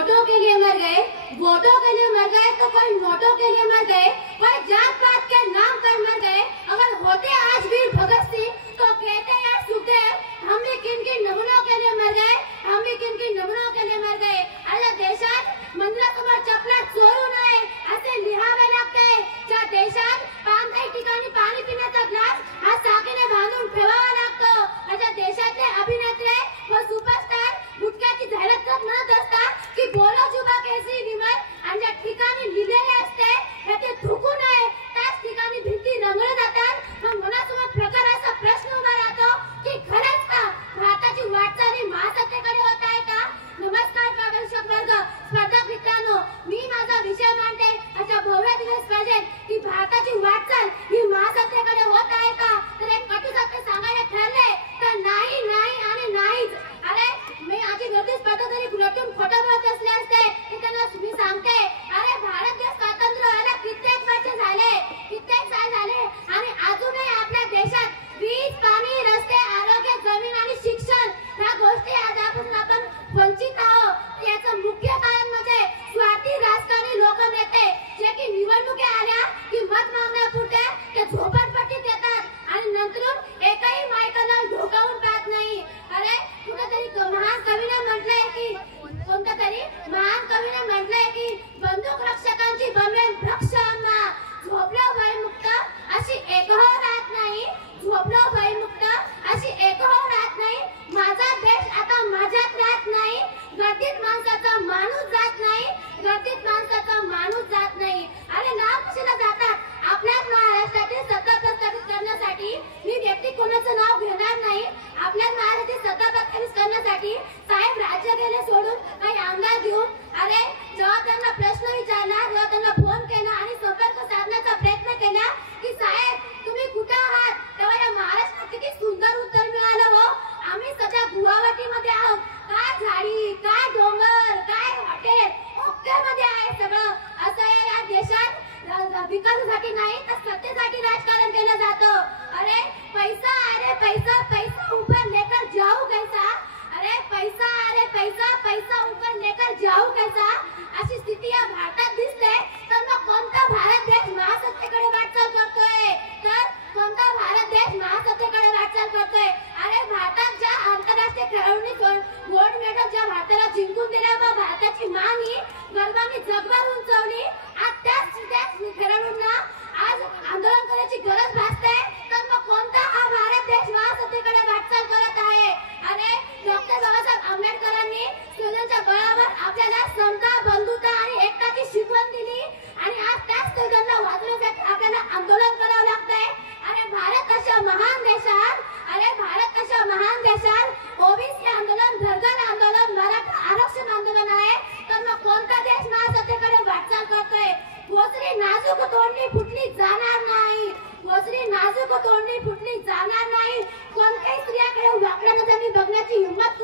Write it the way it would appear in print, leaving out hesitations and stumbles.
वोटों के लिए मर गए, वोटों के लिए मर गए तो कोई नोटों के लिए मर गए, कोई जात पात के नाम पर मर गए। अगर होते आज वीर भगत सिंह तो कहते यार सुखदेव हम भी किन किन नमुनों के लिए मर गए, हम भी किन किन नमुनों के लिए मर गए। अरे देशात मंदिरासमोर चपला चोरू नये असे लिहावे लागते। ज्या देशात कोणत्याही ठिकाणी पाणी पिण्याचा ग्लास हा साखीने बांधून ठेवावा लागतो, अशा देशातले अभिनेते व सुपरस्टार गुटख्याची जाहिरात करत म्हणत असतात की बोलो जुबा कैसी विमल, आणि ज्या ठिकाणी लिहिलेले असते ते थुकू नये त्याच ठिकाणी भिंती रंगल्या जातात। मग मनासमोर प्रकार असा प्रश्न उभा राहतो की खरंच का भारताची वाटचाल महासत्तेकडे होत आहे का? नमस्कार प्रवेशक वर्ग, स्पर्धक मित्रांनो, मी माझा विषय मांडते अशा भव्य दिवस स्पर्धेत की भारताची वाटचाल ही महासत्तेकडे होत आहे का? तर एक कटू सत्य सांगायला ठरले तर नाही नाही आणि नाहीच। अरे मी आधी गर्दी स्पर्धा तरी गुलटून खोटं बोलत असले असते की त्यांना मी सांगते अरे भारत देश स्वतंत्र व्हायला कित्येक वर्ष झाले, कित्येक साल झाले आणि अजूनही आपल्या देशात वीज, पाणी, रस्ते, आरोग्य, जमीन आणि शिक्षण ह्या गोष्टी आजपासून आपण वंचित आहोत। याचं मुख्य कारण म्हणजे स्वार्थी राजकारणी लोक नेते जे की निवडणुकी आल्या की मत मागण्यापुरते ते झोपडपट्टीत येतात आणि नंतर एकही मायकाला ढोकावून पाहत नाही। अरे कुठेतरी महान कवीने म्हटलंय की कोणत्या तरी महान कवीने म्हटलंय की बंदूक रक्षकांची बनवेन भ्रक्ष अम्मा, झोपलो भयमुक्त अशी एकहो राहत नाही, झोपलो भयमुक्त अशी एकहो राहत नाही। माझा देश आता माझ्यात राहत नाही, गर्दीत माणसाचा माणूस जात नाही, गर्दीत माणसाचा माणूस जात नाही। अरे नाव कशाला जातात? आपल्याच महाराष्ट्रातील सत्ता प्रस्थापित करण्यासाठी मी व्यक्ती कोणाचं नाव घेणार नाही। आपल्याच महाराष्ट्रातील सत्ता प्रस्थापित करण्यासाठी साहेब राज्य गेले सोडून काही आमदार घेऊन अरे जेव्हा त्यांना प्रश्न विचारला, जेव्हा त्यांना फोन केला आणि संपर्क साधण्याचा प्रयत्न केला की साहेब तुम्ही कुठे आहात, तेव्हा या महाराष्ट्रात किती सुंदर उत्तर मिळालं हो, आम्ही सध्या गुवाहाटीमध्ये आहोत। काय झाडी, काय डोंगर, काय हॉटेल, ओके मध्ये आहे सगळं। असं या देशात विकासासाठी नाही तर सत्तेसाठी राजकारण केलं जातं। अरे पैसा, अरे पैसा, पैसा ऊपर लेकर जाऊ कैसा, अरे पैसा, अरे पैसा, पैसा ऊपर लेकर जाऊ कैसा, अशी स्थिती या भारतात दिसते। तर मग कोणता भारत देश महासत्तेकडे वाटचाल करतोय? तर कोणता भारत देश महासत्तेकडे वाटचाल करतोय? अरे भारतात ज्या आंतरराष्ट्रीय खेळाडूंनी गोल्ड मेडल ज्या भारताला जिंकून दिल्या व भारताची मान ही गर्वाने जगभर उंचावली, आज त्याच खेळाडूंना आज आंदोलन करण्याची गरज भासते। तर मग कोणता हा भारत देश महासत्तेकडे वाटचाल करत आहे? अरे डॉक्टर बाबासाहेब आंबेडकरांनी स्त्रियांच्या बळावर आपल्याला समता, बंधुता आणि एकताची शिकवण दिली आणि आज त्याच स्त्रियांना वाचवण्यासाठी आपल्याला आंदोलन करावं लागतंय। अरे भारत अशा महान देशात, अरे भारत अशा महान देशात ओबीसी आंदोलन, धनगर आंदोलन, मराठा आरक्षण आंदोलन आहे, तर मग कोणता देश महासत्तेकडे वाटचाल करतोय? गोचरी नाजूक तोंडी फुटली जाणार नाही, गोचरी नाजूक तोंडी फुटली जाणार नाही। कोणत्याही स्त्रियाकडे वाकड्या नजरेने बघण्याची हिंमत